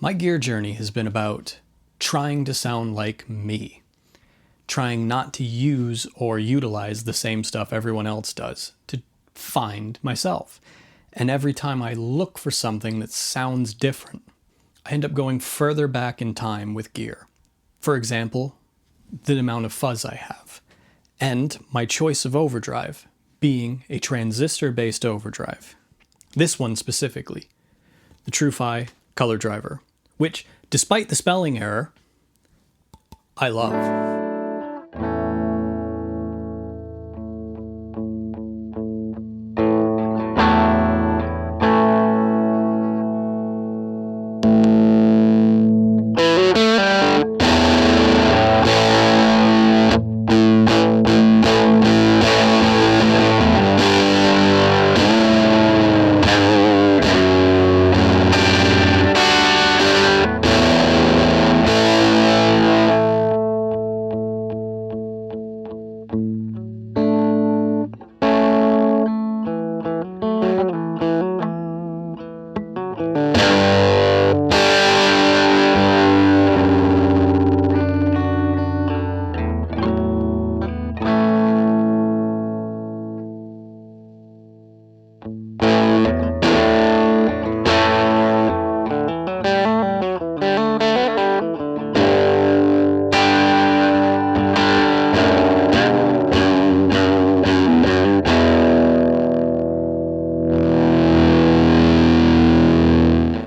My gear journey has been about trying to sound like me, trying not to use or utilize the same stuff everyone else does, to find myself. And every time I look for something that sounds different, I end up going further back in time with gear. For example, the amount of fuzz I have, and my choice of overdrive being a transistor-based overdrive. This one specifically, the Tru-Fi Colour Driver, which, despite the spelling error, I love.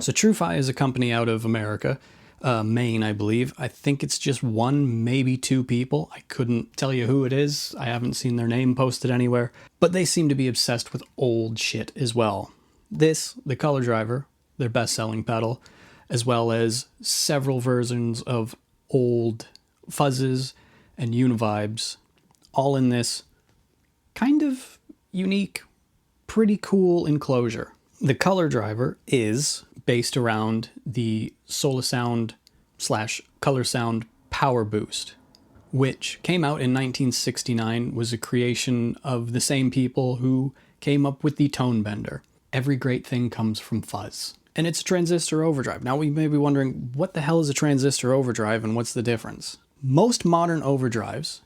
So Tru-Fi is a company out of America, Maine, I believe. I think it's just one, maybe two people. I couldn't tell you who it is. I haven't seen their name posted anywhere. But they seem to be obsessed with old shit as well. This, the Colourdriver, their best-selling pedal, as well as several versions of old fuzzes and univibes, all in this kind of unique, pretty cool enclosure. The Colourdriver is based around the Coloursound Power Boost, which came out in 1969, was a creation of the same people who came up with the tone bender. Every great thing comes from fuzz. And it's a transistor overdrive. Now we may be wondering, what the hell is a transistor overdrive and what's the difference? Most modern overdrives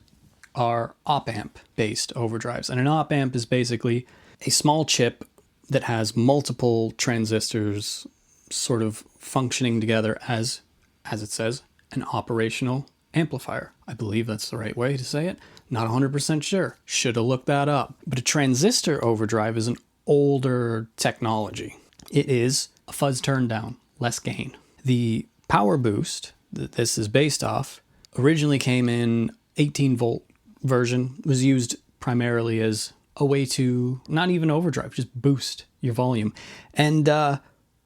are OpAmp based overdrives. And an OpAmp is basically a small chip that has multiple transistors sort of functioning together as it says, an operational amplifier. I believe that's the right way to say it. Not 100% sure. Should have looked that up. But a transistor overdrive is an older technology. It is a fuzz turn down, less gain. The power boost that this is based off originally came in 18 volt version, was used primarily as a way to not even overdrive, just boost your volume. And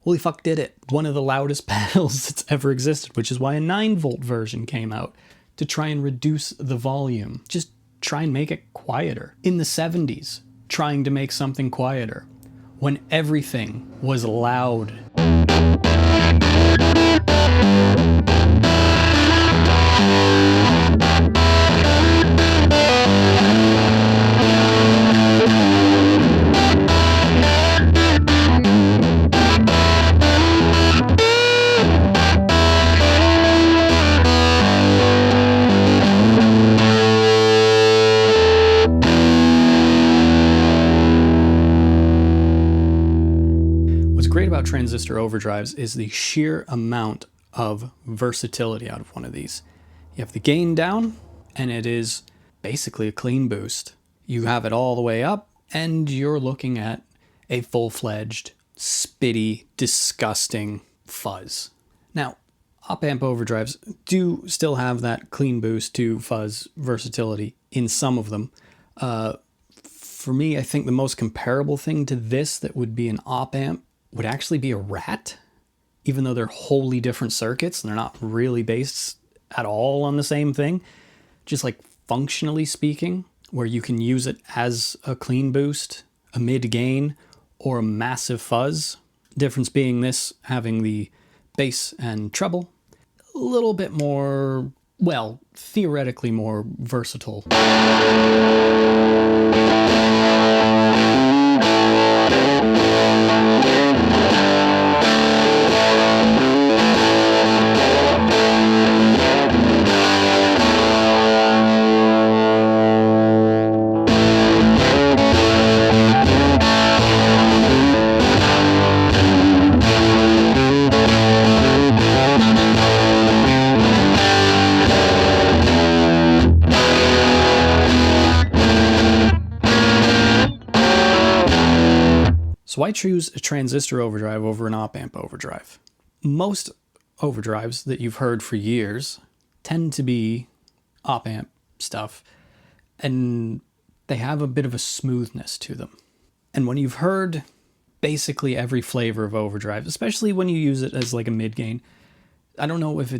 holy fuck did it. One of the loudest pedals that's ever existed, which is why a 9 volt version came out, to try and reduce the volume. Just try and make it quieter. In the 70s, trying to make something quieter, when everything was loud. Transistor overdrives is the sheer amount of versatility out of one of these. You have the gain down, and it is basically a clean boost. You have it all the way up, and you're looking at a full-fledged, spitty, disgusting fuzz. Now, OpAmp overdrives do still have that clean boost to fuzz versatility in some of them. For me, I think the most comparable thing to this that would be an OpAmp would actually be a Rat, even though they're wholly different circuits and they're not really based at all on the same thing. Just like functionally speaking, where you can use it as a clean boost, a mid gain, or a massive fuzz. Difference being this having the bass and treble, a little bit more, well, theoretically more versatile. I choose a transistor overdrive over an op-amp overdrive. Most overdrives that you've heard for years tend to be op-amp stuff, and they have a bit of a smoothness to them. And when you've heard basically every flavor of overdrive, especially when you use it as like a mid-gain, I don't know if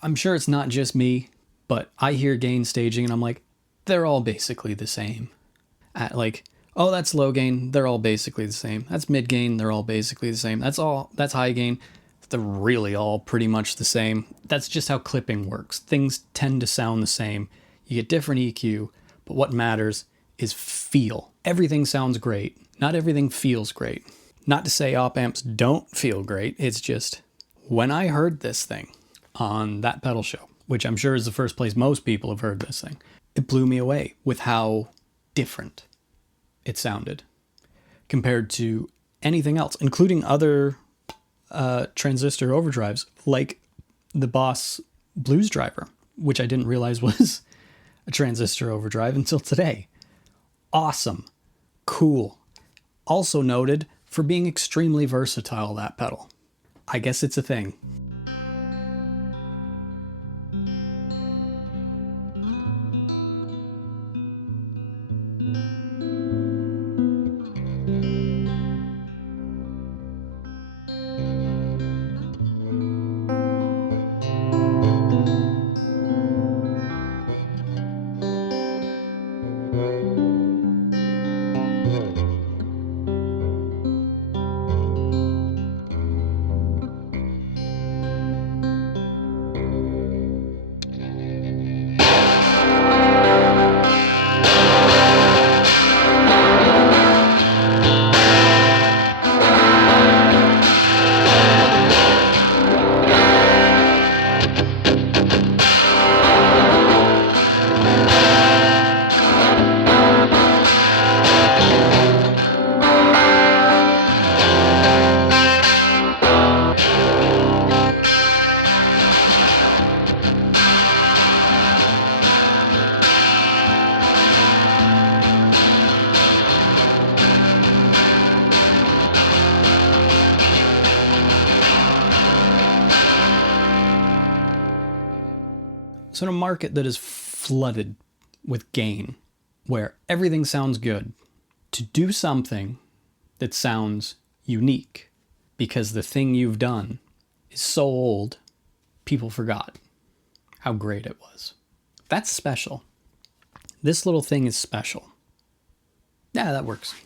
I'm sure it's not just me, but I hear gain staging and I'm like, they're all basically the same. At like, oh, that's low gain, they're all basically the same. That's mid gain, they're all basically the same. That's high gain, they're really all pretty much the same. That's just how clipping works. Things tend to sound the same. You get different EQ, but what matters is feel. Everything sounds great. Not everything feels great. Not to say op amps don't feel great. It's just when I heard this thing on that pedal show, which I'm sure is the first place most people have heard this thing, it blew me away with how different it sounded compared to anything else, including other transistor overdrives like the Boss Blues Driver, which I didn't realize was a transistor overdrive until today. Awesome. Cool. Also noted for being extremely versatile, that pedal. I guess it's a thing. So in a market that is flooded with gain, where everything sounds good, to do something that sounds unique because the thing you've done is so old, people forgot how great it was. That's special. This little thing is special. Yeah, that works.